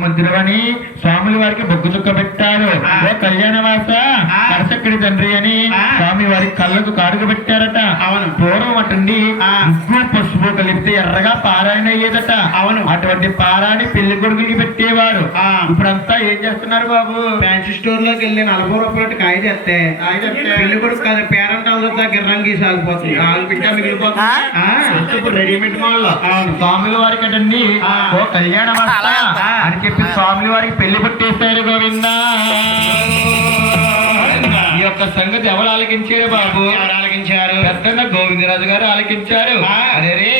మంత్రులని స్వాముల వారికి బొగ్గు చుక్క పెట్టారు. ఓ కళ్యాణవాస కరసక్కడి తండ్రి అని స్వామి వారికి కళ్ళకు కాడుగు పెట్టారట. అవును. పూర్వం అటండి ఉప్పు పసుపు కలిపితే ఎర్రగా పారాయణ అయ్యేదట. అవును. అటువంటి పారాని పెళ్లి కొడుకులకి పెట్టేవారు. ఇప్పుడంతా ఏం చేస్తున్నారు బాబు? ఫ్యాన్సీ స్టోర్ లోకి వెళ్ళి 40 రూపాయలు కాయ చేస్తే పెళ్లి కొడుకు కాదు పేరెంట్ అవుతుందా గిర్రంగి సాగిపోతుంది. ఇప్పుడు రెడీమేడ్ మాల్ స్వాముల వారికి అటండి ఓ కళ్యాణవాస అని చెప్పి స్వాముల వారికి పెళ్లి పెట్టేశారు. గోవిందా ఈ యొక్క సంగతి ఎవరు ఆలకించారు బాబు? ఆలకించారు పెద్దగా గోవిందరాజు గారు ఆలకించారు. అరే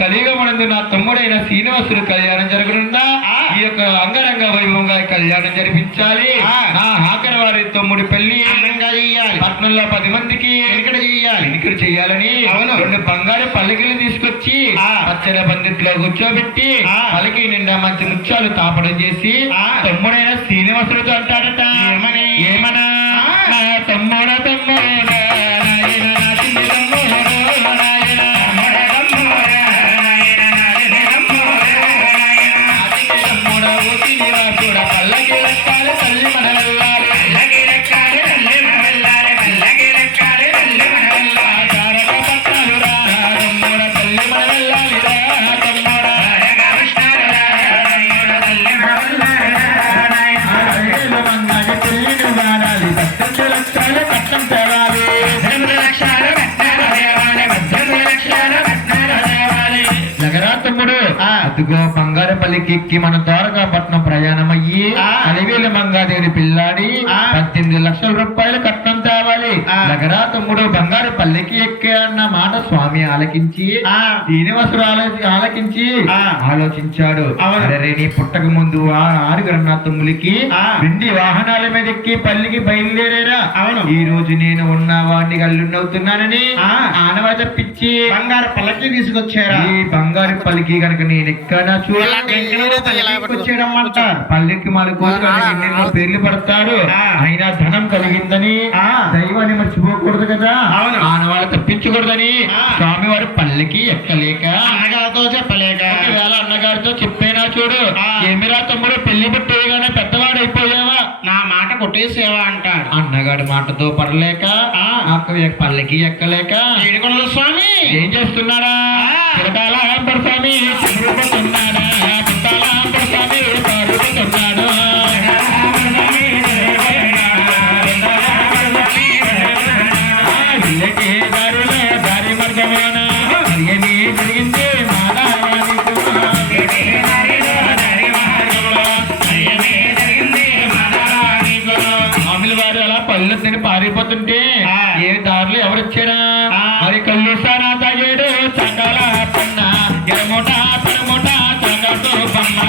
కలియుగమునందు నా తమ్ముడైన శ్రీనివాసుడు కళ్యాణం జరగనుందా? ఈ యొక్క అంగరంగ వైభవంగా కళ్యాణం జరిపించాలి. నా ఆఖరి వారి తమ్ముడి పెళ్లి చెయ్యాలి. పట్నంలో 10 మందికి ఎన్నికలు చెయ్యాలని 2 బంగారు పల్లకిలు తీసుకొచ్చి పచ్చని పందిట్లో కూర్చోబెట్టి పల్లకి నిండా మంచి ముత్యాలు తాపడం చేసి తమ్ముడైన శ్రీనివాసుడితో అంటాడట. ఏమనా తమ్ముడ తమ్ముడ తమ్ముడు అదిగో బంగారపల్లికి ఎక్కి మన ద్వారకాపట్నం ప్రయాణం అయ్యి అలివేలు మంగాదేవిని పిల్లాడి 18 లక్షల రూపాయలు కట్నం తేవాలి. నగరా తమ్ముడు బంగారపల్లికి ఎక్కే అన్న మాట స్వామి ఆలకించి శ్రీనివాసుడు ఆలకించి ఆలోచించాడు. అరే నీ పుట్టక ముందు 6 తమ్ములకి 2 వాహనాల మీద ఎక్కి పల్లికి బయలుదేరారా. ఈ రోజు నేను ఉన్న వాడిని గల్లున్నవుతున్నానని ఆనవా తప్పించి బంగారు పల్లకి తీసుకొచ్చారా. ఈ బంగారు పల్లికి కనుక నేను ఎక్కడ పల్లెకి ఎన్నెన్నో పేర్లు పడతారు. అయినా ధనం కలిగిందని దైవాన్ని మర్చిపోకూడదు కదా, ఆనవాళ్ళు తప్పించకూడదని స్వామివారు పల్లెకి ఎక్కలేక అన్నగారితో చెప్పలేక వేళ అన్నగారితో చెప్పేనా చూడు. ఏమిరా తమ్ముడు పెళ్లి పెట్టేగానే పెద్దవాడు అయిపోయావా, నా మాట కొట్టేసేవా అంటాడు. అన్నగాడి మాటతో పడలేక పల్లెకి ఎక్కలేక స్వామి ఏం చేస్తున్నారా? స్వామి చిరుకుతున్నాడా? స్వామి పరుగుతున్నాడు. దారి మార్గమాన ఏమి జరిగింది స్వామిల వారు అలా పళ్ళు తిని పారిపోతుంటే ఏ దారులు ఎవరు వచ్చారా? మరి కళ్ళు సారా తాగాడు సకాల పన్న ఎరమూట పరమూట సగటు పన్న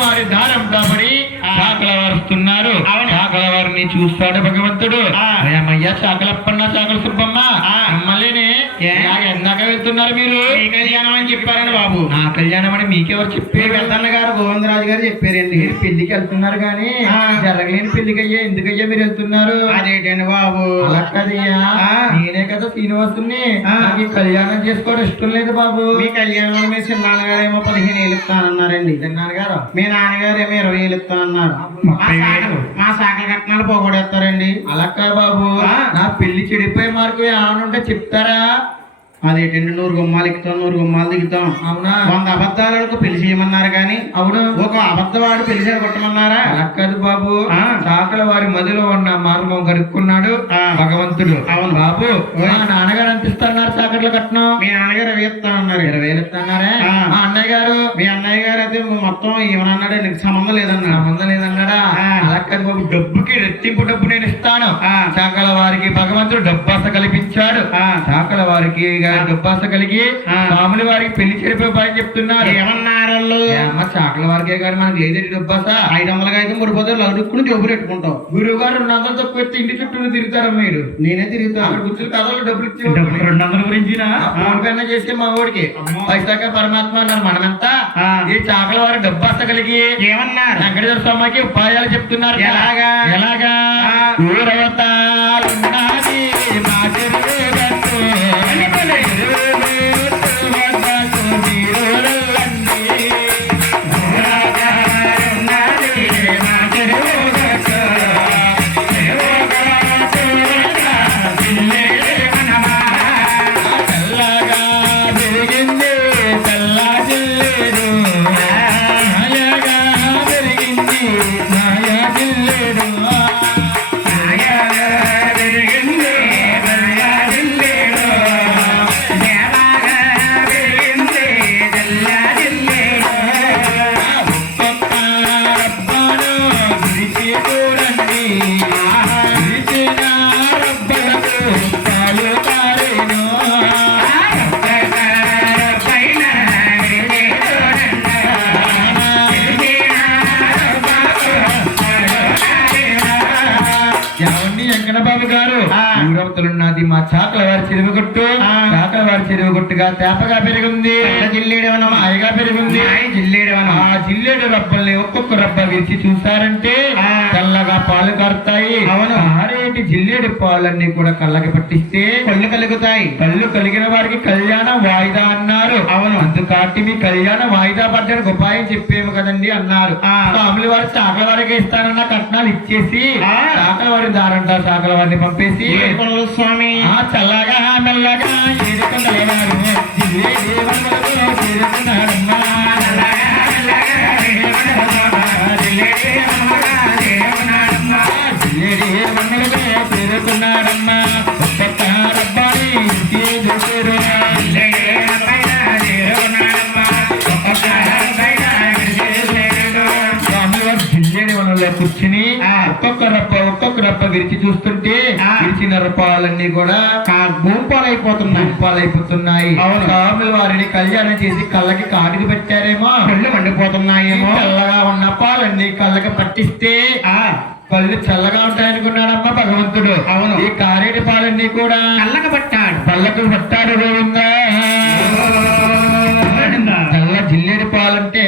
వారి దారం కాబట్టి చాకలవారుస్తున్నారు. చాకలవారిని చూస్తాడు భగవంతుడు. అయ్యా చాకలప్పన్న చాకల సుబ్బమ్మ మమ్మల్ని ఎందాక వెళ్తున్నారు మీరు? మీ కళ్యాణం అని చెప్పారండి బాబు. నా కళ్యాణం అని మీకెవరు చెప్పారు? వెళ్తాన్న గారు గోవిందరాజు గారు చెప్పారండి. మీరు పెళ్లికి వెళ్తున్నారు కానీ జరగలేని పెళ్లికి అయ్యా ఎందుకయ్యా మీరు వెళ్తున్నారు? అదేంటండి బాబు? అలాగయ్యా నేనే కదా శ్రీనివాసుని కళ్యాణం చేసుకోవడం ఇష్టం లేదు బాబు. మీ కళ్యాణం మీ చిన్నాన్నగారు ఏమో 15 ఏళ్ళు ఇస్తానన్నారండి. చిన్నాన్నగారు మీ నాన్నగారు ఏమో 20 ఏళ్ళు ఇస్తానన్నారు. మా సాకల కట్నాలు పోగొడేస్తారండి. అలా కాదు బాబు, నా పెళ్లి చెడిపోయే మార్గం ఏమైనా ఉంటే చెప్తారా? అదేంటండి 100 గుమ్మాలు ఎక్కుతాం 100 గుమ్మాలు దిగుతాం. అవునా? 100 అబద్ధాలకు పెళ్లి చేయమన్నారు కానీ అవును ఒక అబద్ధవాడు పెళ్లి కొట్టమన్నారా? అలా కాదు బాబు, చాకల వారి మదిలో ఉన్న మార్గం కనుక్కున్నాడు భగవంతుడు. అవును బాబు, నాన్నగారు ఎంత ఇస్తున్నారు చాకట్ల కట్నం? మీ నాన్నగారు 20 ఇస్తానన్నారు. 20 వేలు ఇస్తున్నారే. మా అన్నయ్య గారు? మీ అన్నయ్య గారు అయితే మొత్తం ఏమన్నాడు? నీకు సంబంధం లేదన్నాడు. సంబంధం లేదన్నాడా? అలా కాదు బాబు, డబ్బుకి రెట్టింపు డబ్బు నేను ఇస్తాను. చాకల వారికి భగవంతుడు డబ్బాస కల్పించాడు. చాకల వారికి డబ్బాస కలిగి స్వాముల వారికి పెళ్లి చెరిపోయి చెప్తున్నారు. ఏమన్నారు? వాళ్ళు అమ్మ చాకల వారికే కానీ మనకి లేదండి డబ్బసా 500 అయితే ముడిపోతే లగుడుక్కుని జోబు పెట్టుకుంటాం. గురువు గారు 200 తక్కువ ఎత్తే ఇంటి చుట్టూ తిరుగుతారా మీరు? నేనే తిరుగుతాను. అక్కడ కూర్చుని కథలు డబ్బులు ఇచ్చి 200 గురించి ఫోన్ పే చేస్తే మా ఊడికి పైసాక పరమాత్మ అన్నారు. మనమంతా ఈ చాకల వారి డబ్బస్త కలిగి ఏమన్నారు? వెంకటేశ్వర స్వామికి ఉపాయాలు చెప్తున్నారు. ఎలాగా? ఎలాగా? ఊరవతాలున్నది మా చెరువు గట్టు. వెంకటబాబు గారు ఊరవతలున్నది మా చాకల వారి చెరువు గుట్టు. చాకల వారి చెరువు గుట్టుగా తేపగా పెరిగింది. జిల్లేడు మాయగా పెరిగింది. ఆ జిల్లేడు రబ్బల్ని ఒక్కొక్క రబ్బ విరిచి చూసారంటే తెల్లగా పాలు కడతాయి. అవును, ఆరేటి జిల్లేడు పాలన్నీ కూడా కళ్ళకి పట్టిస్తే కళ్ళు కలుగుతాయి. కళ్ళు కలిగిన వారికి కళ్యాణం వాయిదా అన్నారు. అవును, అందుకాటి మీ కళ్యాణం వాయిదా పడ్డానికి ఉపాయం చెప్పేము కదండి అన్నారు. స్వాముల వారు చాకల వారికి ఇస్తానన్న కట్నాలు ఇచ్చేసి చాకల వారి దారంటారు. చాకల వారిని పంపేసి స్వామి చల్లగా మెల్లగా ఏడుకున్నారు. పేరుకున్నాడమ్మా రబ్బాని కూర్చుని ఒక్కొక్క రప్ప విరిచి చూస్తుంటే విరిచిన రూపాలన్నీ కూడా గుంపాలైపోతున్నాయి. స్వాముల వారిని కళ్యాణం చేసి కళ్ళకి కాటికి పెట్టారేమో, కళ్ళు మండిపోతున్నాయేమో. చల్లగా ఉన్న పాలన్నీ కళ్ళకి పట్టిస్తే కళ్ళు చల్లగా ఉంటాయనుకున్నాడమ్మా భగవంతుడు. అవును, ఈ కారేటి పాలన్నీ కూడా కళ్ళకి పట్టాడు గోవిందా. చల్ల జిల్లేడి పాలంటే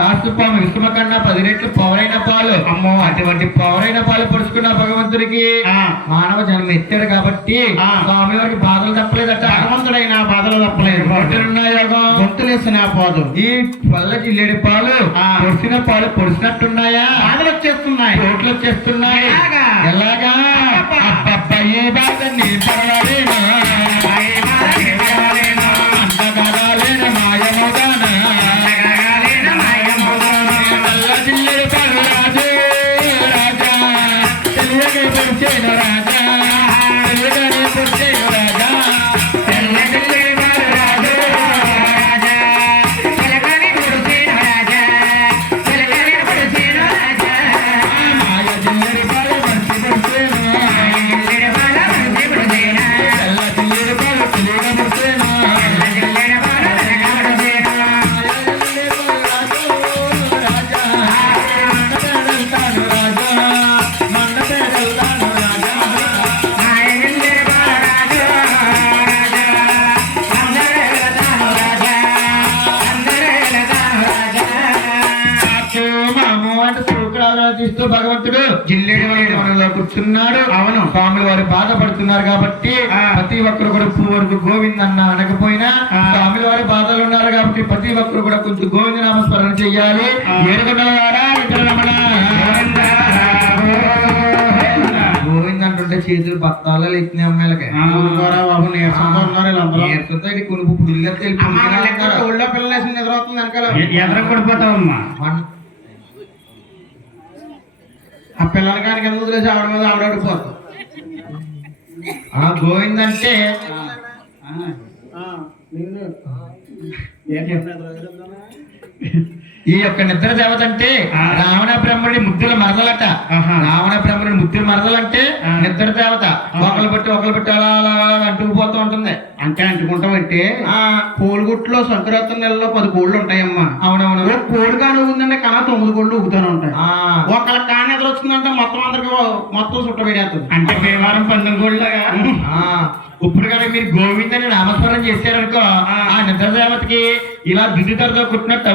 కాసుపాము విసుమ కన్నా 10 రెట్లు పవరైన పాలు. అమ్మో, అటువంటి పవరైన పాలు పొడుచుకున్న భగవంతుడికి మానవ జన్మ ఎత్తాడు కాబట్టి స్వామి వారికి బాధలు తప్పలేదట. భగవంతుడైన బాధలు తప్పలేదు. గొంతులేసిన పాలు ఈ పల్ల జిల్లేడి పాలు పొడిచిన పాలు పొడిచినట్టున్నాయా? బాధలు వచ్చేస్తున్నాయి, చోట్లు వచ్చేస్తున్నాయి. ఎలాగా? ఏ బాధని పడలేనా భగవంతుడు జిల్లేడు వనంలో కూర్చున్నాడు. అవును, స్వాముల వారు బాధపడుతున్నారు కాబట్టి ప్రతి ఒక్కరు కూడా వరకు గోవిందన్న అనకపోయినా స్వాముల వారి బాధలు ఉన్నారు కాబట్టి ప్రతి ఒక్కరు కూడా కొంచెం గోవింద నామస్మరణ చెయ్యాలి. ఏడుకున్నవాడా గోవింద అంటుంటే చేతులు బత్తాలు ఎత్తిన అమ్మాయిలకి కొనుపు ఒళ్ళో పిల్లలు నిద్రవుతుంది వెనకాల ఎదరకొడిపోతావమ్మా. ఆ పిల్లల కానికి ఎందుకు వదిలేసి ఆవిడ మీద ఆవిడపోతాం. గోవిందంటే ఈ యొక్క నిద్ర దేవత అంటే రావణ బ్రహ్మణి ముద్దుల మరదలట. రావణ బ్రహ్మణి ముద్దుల మరదలంటే నిద్ర దేవత. ఒకళ్ళు పెట్టి అలా అలా అలా అంటుకుపోతూ ఉంటుంది. అంటే అంటుకుంటామంటే కోడిగుట్లో సంక్రాంతి నెలలో 10 కోళ్ళు ఉంటాయమ్మా. అవునవును. ఒక కోడి కాని ఊగుందంటే కన్నా 9 కోళ్ళు ఊగుతూనే ఉంటాయి. ఒకళ్ళ కాని ఎదురు వచ్చిందంటే మొత్తం అందరికి మొత్తం చుట్ట పెడేస్తుంది. అంటే వ్యవహారం 19 కోళ్ళగా. ఇప్పుడు కనుక మీరు గోవిందని నామస్మరణ చేశారనుకో ఆ నిద్ర దేవతకి ఇలా దుద్దితరతో కుట్టినట్టు